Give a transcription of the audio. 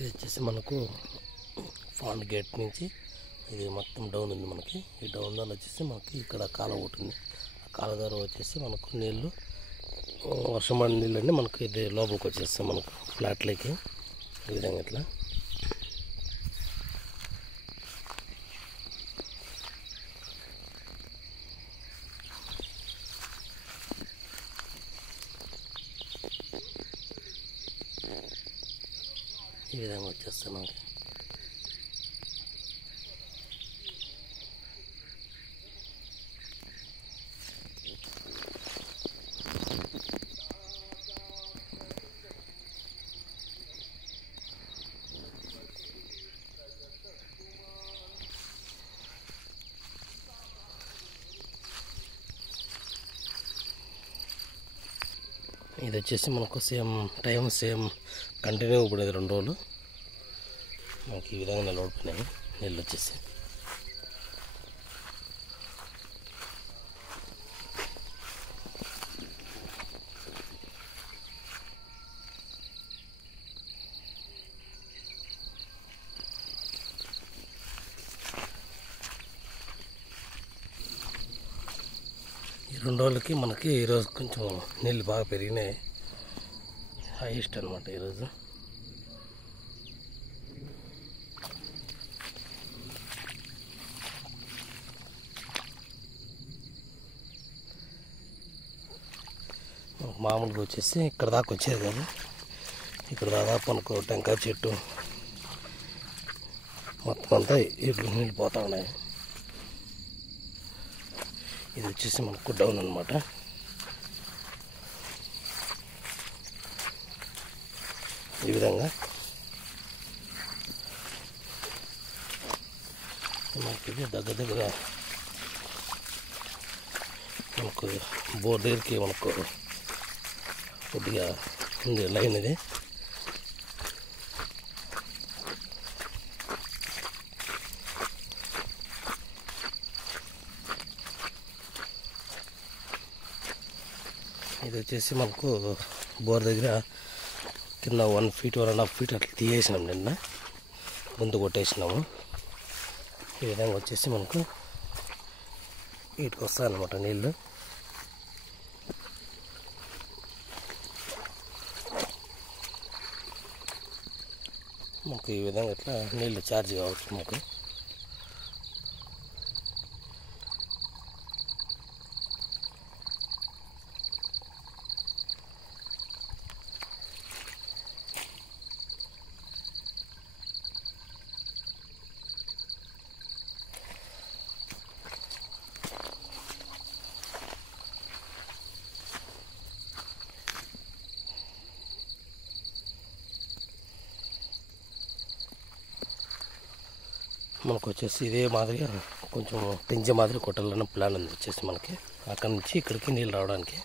ఇది వచ్చేసి మనకు ఫాండ్ గేట్ నుంచి ఇది మొత్తం డౌన్ ఉంది. మనకి ఈ డౌన్ దాని వచ్చేసి మనకి ఇక్కడ కాలువ ఉంటుంది. ఆ కాలువ ద్వారా వచ్చేసి మనకు నీళ్ళు వర్షం పడిన నీళ్ళన్నీ మనకు ఇది లోపలికి వచ్చేస్తాయి మనకు ఫ్లాట్లోకి. ఈ విధంగా ఇట్లా ఈ విధంగా వచ్చేస్తాయి మనకి. ఇది వచ్చేసి మనకు సేమ్ టైం సేమ్ కంటిన్యూ పడేది 2 రోజులు మనకి ఈ విధంగా నిలబడిపోయినాయి నీళ్ళు వచ్చేసి. ఈ 2 రోజులకి మనకి ఈరోజు కొంచెం నీళ్ళు బాగా పెరిగినాయి. హైయెస్ట్ అనమాట ఈరోజు. మామూలుగా వచ్చేసి ఇక్కడ దాకా వచ్చేది కదా, ఇక్కడ దాదాపు మనకు టెంకాయ చెట్టు మొత్తం అంతా ఇట్లు నీళ్ళు పోతూ ఉన్నాయి. ఇది వచ్చేసి మనకు డౌన్ అనమాట. ఈ విధంగా మనకి ఇది దగ్గర మనకు బోర్ దగ్గరికి మనకు కొద్దిగా ఉంది లైన్. ఇది ఇది వచ్చేసి మనకు బోర్ దగ్గర కింద 1 ఫీట్ 1.5 ఫీట్ అట్లా తీసేసినాం. నిన్న ముందు కొట్టేసినాము. ఈ విధంగా వచ్చేసి మనకు వీటికి వస్తాయన్నమాట నీళ్ళు. మాకు ఈ విధంగా ఇట్లా నీళ్ళు ఛార్జ్ కావచ్చు మాకు. మనకు వచ్చేసి ఇదే మాదిరిగా కొంచెం తెంచే మాదిరి కొట్టాలన్న ప్లాన్ ఉంది వచ్చేసి మనకి. అక్కడ నుంచి ఇక్కడికి నీళ్ళు రావడానికి